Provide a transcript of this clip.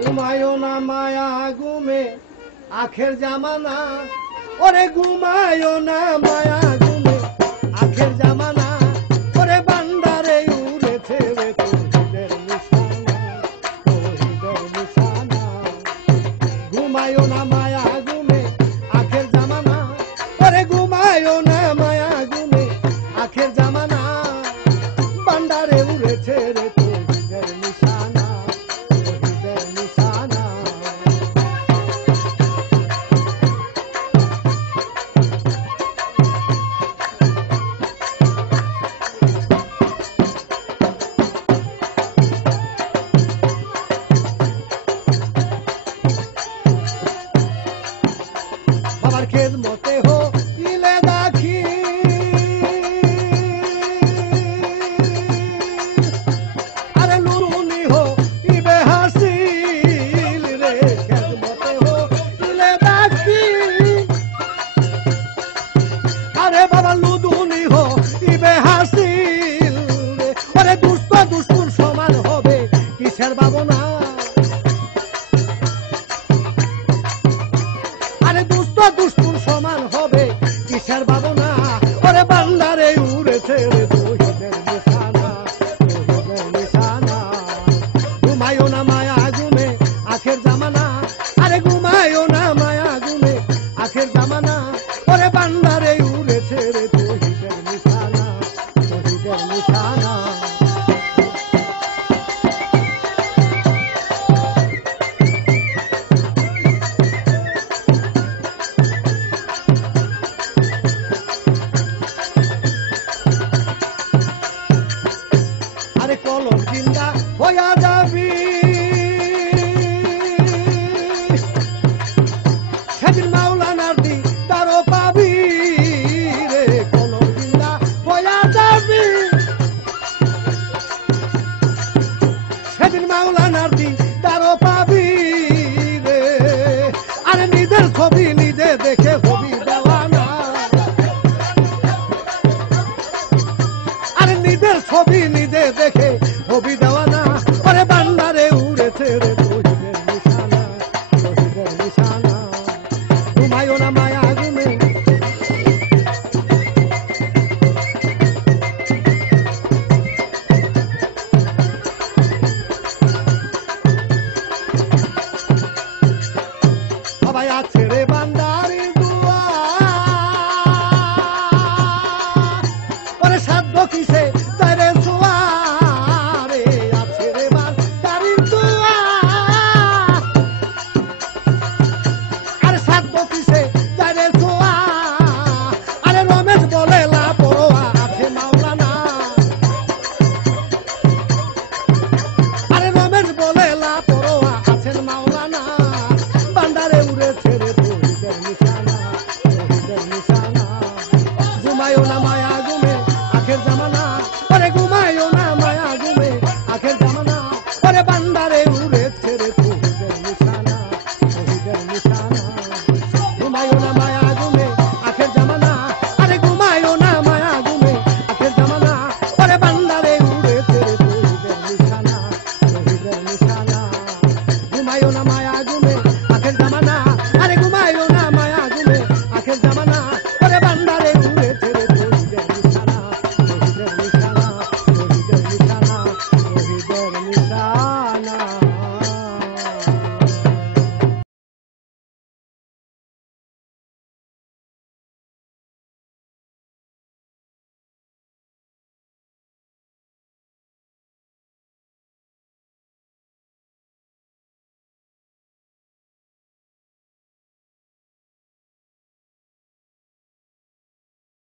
ঘুমায়ো না মায়া ঘুমে আখের জামানা, ওরে ঘুমায়ো না মায়া ঘুমে আখের জামানা, ওরে বান্দারে উড়েছে রে তৌহিদের নিশানা, তৌহিদের নিশানা। ঘুমায়ো না মায়া ঘুমে আখের জামানা, ওরে ঘুমায়ো না মায়া ঘুমে আখের জামানা, বান্দারে উড়েছে রে তৌহিদের নিশানা, তৌহিদের নিশানা। বাবার খেদমতে হো ইলে দাখি, আরে নুরুনি হো ইবে হাসিল রে, খেদমতে হো ইলে দাখি, আরে বাবা লুদুনি হো ইবে হাসিল রে, আরে দুষ্ট দুষ্টুর সমান হবে কিসের ভাবনা, আরে দুষ্ট দুষ্টুর সমান হবে কিসের ভাবনা, ওরে বান্দারে উড়েছে রে তৌহিদের নিশানা, তৌহিদের নিশানা। ঘুমায়ো না মায়া ঘুমে আখের জামানা, আরে ঘুমায়ো না মায়া ঘুমে আখের জামানা, ওরে বান্দারে উড়েছে রে তৌহিদের নিশানা, তৌহিদের নিশানা। আরে কলম জিন্দা হইয়া যাবি, সেদিন মাওলানার দি তারও পাবি রে, কলম জিন্দা হইয়া যাবি, সেদিন মাওলানার দি তারও পাবি রে, আরে নিজের ছবি নিজে দেখে হবি দেওয়ানা, আরে নিজের ছবি নিজে দেখে হবি দেওয়ানা, ওরে বান্দারে উড়েছে রে তৌহিদের নিশানা, তৌহিদের নিশানা। ঘুমায়ো না মায়া ঘুমে সবাই আছে রে বান্দারি দুয়া, ওরে সাধ্য কিসে তারে ছোঁয়া রে, আছে রে বান্দারি দুয়া, আরে সাধ্য কিসে তারে ছোঁয়া, আরে রমেশ বলে লা পরোয়া আছে মাওলানা, আরে রমেশ বলে লা পরোয়া আছেন মাওলানা, বান্দারে উড়েছে রে তৌহিদের নিশানা, তৌহিদের নিশানা। ঘুমায়ো না মায়া ঘুমে আখের জামানা, ওরে ঘুমায়ো না মায়া ঘুমে আখের জামানা, ওরে বান্দারে উড়েছে রে তৌহিদের নিশানা, তৌহিদের নিশানা। ঘুমায়ো না মায়া ঘুমে আখের জামানা, আরে ঘুমায়ো না মায়া ঘুমে আখের জামানা, ওরে বান্দারে উড়েছে রে তৌহিদের নিশানা, তৌহিদের নিশানা। ঘুমায়ো না মায়া ঘুমে আখের জামানা, আরে ঘুমায়ো না মায়া ঘুমে আখের জামানা, ওরে বান্দারে উড়েছে রে তৌহিদের নিশানা, তৌহিদের নিশানা, তৌহিদের নিশানা, তৌহিদের নিশানা।